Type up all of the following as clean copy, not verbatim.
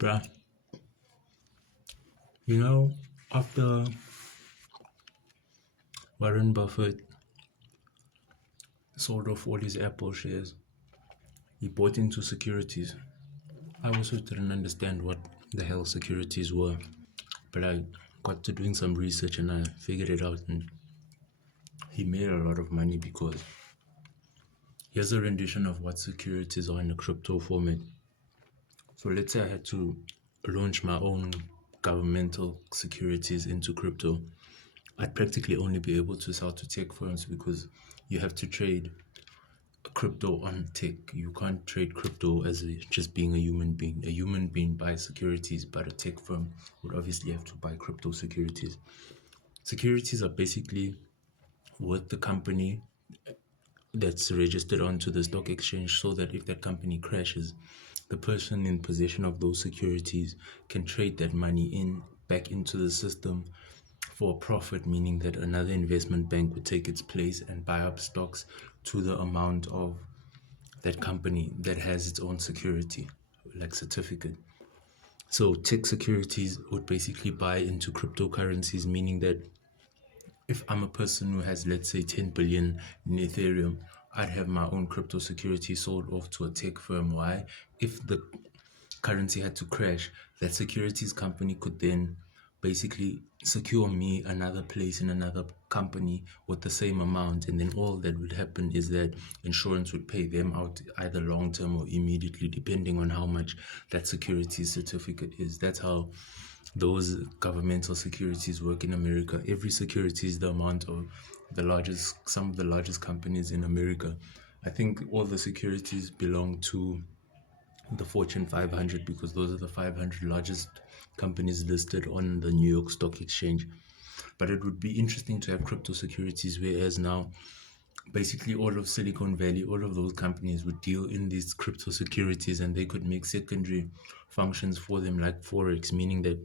Bruh, you know, after Warren Buffett sold off all his Apple shares, he bought into securities. I also didn't understand what the hell securities were, but I got to doing some research and I figured it out. And he made a lot of money because here's a rendition of what securities are in a crypto format. So let's say I had to launch my own governmental securities into crypto. I'd practically only be able to sell to tech firms because you have to trade crypto on tech. You can't trade crypto as just being a human being. A human being buys securities, but a tech firm would obviously have to buy crypto securities. Securities are basically what the company that's registered onto the stock exchange, so that if that company crashes, the person in possession of those securities can trade that money back into the system for a profit, meaning that another investment bank would take its place and buy up stocks to the amount of that company that has its own security, like certificate. So tech securities would basically buy into cryptocurrencies, meaning that if I'm a person who has, let's say, 10 billion in Ethereum, I'd have my own crypto security sold off to a tech firm. Why? If the currency had to crash, that securities company could then basically secure me another place in another company with the same amount, and then all that would happen is that insurance would pay them out either long term or immediately, depending on how much that security certificate is. That's how those governmental securities work in America. Every security is the amount of some of the largest companies in America. I think all the securities belong to the Fortune 500 because those are the 500 largest companies listed on the New York Stock Exchange. But it would be interesting to have crypto securities, whereas now basically all of Silicon Valley, all of those companies would deal in these crypto securities, and they could make secondary functions for them, like Forex, meaning that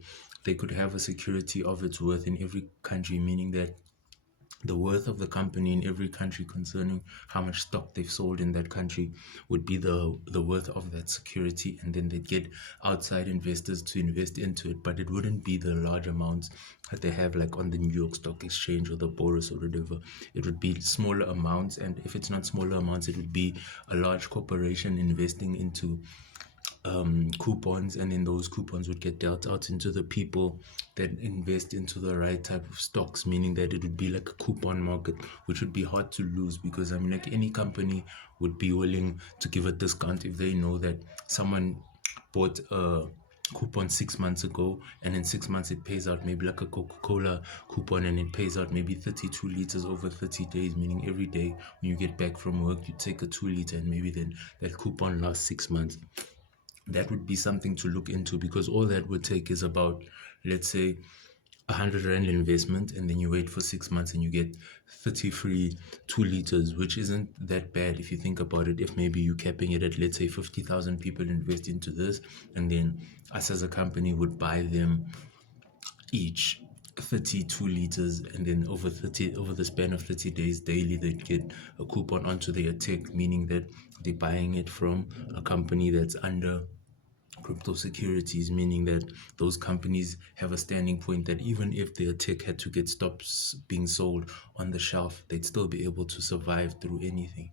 they could have a security of its worth in every country, meaning that the worth of the company in every country concerning how much stock they've sold in that country would be the worth of that security, and then they'd get outside investors to invest into it, but it wouldn't be the large amounts that they have like on the New York Stock Exchange or the Bourse or whatever. It would be smaller amounts, and if it's not smaller amounts, it would be a large corporation investing into coupons, and then those coupons would get dealt out into the people that invest into the right type of stocks, meaning that it would be like a coupon market, which would be hard to lose because I mean, like any company would be willing to give a discount if they know that someone bought a coupon 6 months ago, and in 6 months it pays out, maybe like a Coca-Cola coupon, and it pays out maybe 32 liters over 30 days, meaning every day when you get back from work you take a 2 liter, and maybe then that coupon lasts 6 months. That would be something to look into, because all that would take is about, let's say, 100 Rand investment, and then you wait for 6 months and you get 30 free 2 liters, which isn't that bad if you think about it. If maybe you're capping it at, let's say, 50,000 people invest into this, and then us as a company would buy them each 32 liters, and then over the span of 30 days daily they'd get a coupon onto their tech, meaning that they're buying it from a company that's under crypto securities, meaning that those companies have a standing point that even if their tech had to get stopped being sold on the shelf, they'd still be able to survive through anything.